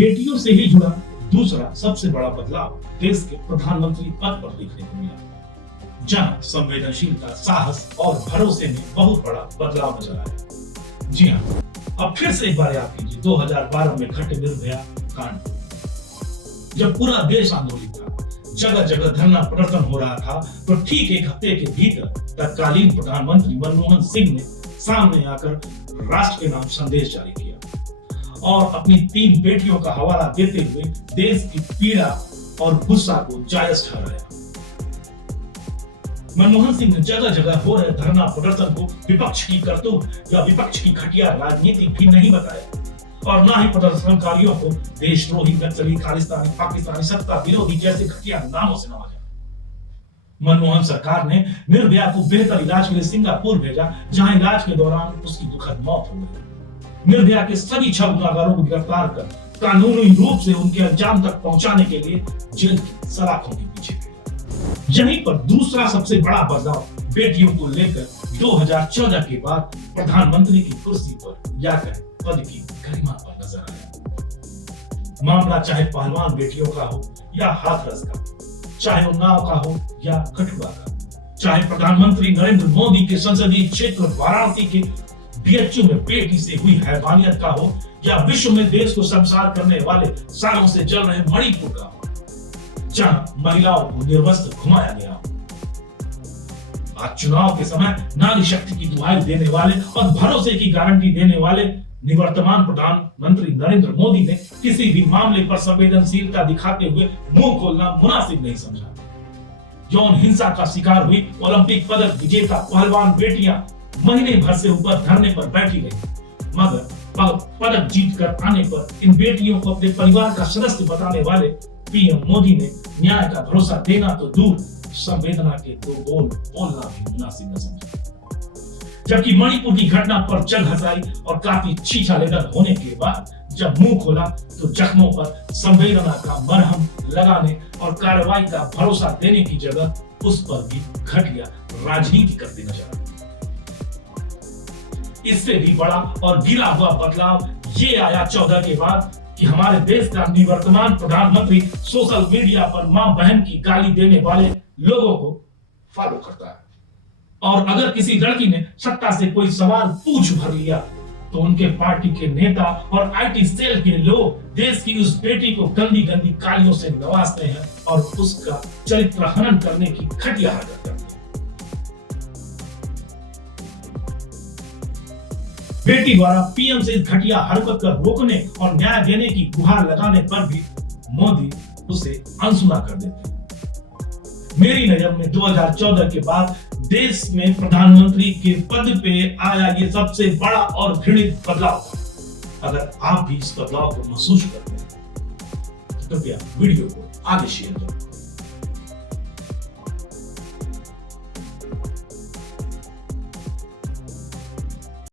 बेटियों से ही जुड़ा दूसरा सबसे बड़ा बदलाव देश के प्रधानमंत्री पद पर देखने को मिला, जहां संवेदनशीलता, साहस और भरोसे में बहुत बड़ा बदलाव नजर आया। जी हाँ, अब फिर से एक बार याद कीजिए 2012 में घटे निर्भया कांड, जब पूरा देश आंदोलित था, जगह जगह धरना प्रदर्शन हो रहा था, तो ठीक एक हफ्ते के भीतर तत्कालीन प्रधानमंत्री मनमोहन सिंह ने सामने आकर राष्ट्र के नाम संदेश जारी किया और अपनी 3 बेटियों का हवाला देते हुए देश की पीड़ा और गुस्सा को जायज ठहराया। मनमोहन सिंह ने जगह जगह हो रहे धरना प्रदर्शन को विपक्ष की करतूत या विपक्ष की घटिया राजनीति भी नहीं बताया और ना ही प्रदर्शनकारियों को देशद्रोही, नक्सली, खालिस्तानी, पाकिस्तानी, सत्ता विरोधी जैसे घटिया नामों से नवाजा। मनमोहन सरकार ने निर्भया को बेहतर इलाज के लिए सिंगापुर भेजा, जहां इलाज के दौरान उसकी दुखद मौत हो गई। निर्भया के सभी 6 गुनाहगारों को गिरफ्तार कर कानूनी रूप से उनके अंजाम तक पहुंचाने के लिए जेल की सलाखों के पीछे भेजा। यहीं पर दूसरा सबसे बड़ा बदलाव बेटियों को लेकर 2014 के बाद प्रधानमंत्री की कुर्सी पर या पद की गरिमा पर नजर आया। मामला चाहे पहलवान बेटियों का हो या हाथरस का, चाहे उन्नाव का हो या कठुआ का, चाहे प्रधानमंत्री नरेंद्र मोदी के संसदीय क्षेत्र वाराणसी के बीएचयू में बेटी से हुई हैवानियत का हो या विश्व में देश को शर्मसार करने वाले सालों से जल रहे मणिपुर का हो, जहां महिलाओं को निर्वस्त्र घुमाया गया हो। आज चुनाव के समय नारी शक्ति की दुहाई देने वाले और भरोसे की गारंटी देने वाले निवर्तमान प्रधानमंत्री नरेंद्र मोदी ने किसी भी मामले पर संवेदनशीलता दिखाते हुए मुंह खोलना मुनासिब नहीं समझा। यौन हिंसा का शिकार हुई ओलंपिक पदक विजेता पहलवान बेटियां महीने भर से ऊपर धरने पर बैठी रही, मगर पदक जीत कर आने पर इन बेटियों को अपने परिवार का सदस्य बताने वाले पीएम मोदी ने न्याय का भरोसा देना तो दूर, संवेदना के 2 बोल बोलना भी मुनासिब न समझा। जबकि मणिपुर की घटना पर जग हंसाई और काफी छीछा-लेदर होने के बाद जब मुंह खोला तो जख्मों पर संवेदना का मरहम लगाने और कार्रवाई का भरोसा देने की जगह उस पर भी घटिया राजनीति करते नजर आए। इससे भी बड़ा और गिरा हुआ बदलाव ये आया 14 के बाद कि हमारे देश का निवर्तमान प्रधानमंत्री सोशल मीडिया पर मां बहन की गाली देने वाले लोगों को फॉलो करता है और अगर किसी लड़की ने सत्ता से कोई सवाल पूछ भर लिया तो उनके पार्टी के नेता और आईटी सेल के लोग देश की उस बेटी को गंदी गंदी गालियों से नवाजते हैं और उसका चरित्र हनन करने की घटिया हरकत करते हैं। बेटी द्वारा पीएम से इस घटिया हरकत को रोकने और न्याय देने की गुहार लगाने पर भी मोदी उसे अनसुना कर देते हैं। मेरी नजर में 2014 के बाद देश में प्रधानमंत्री के पद पे आया ये सबसे बड़ा और घृणित बदलाव था। अगर आप भी इस बदलाव को महसूस करते हैं तो कृपया वीडियो को आगे शेयर करें।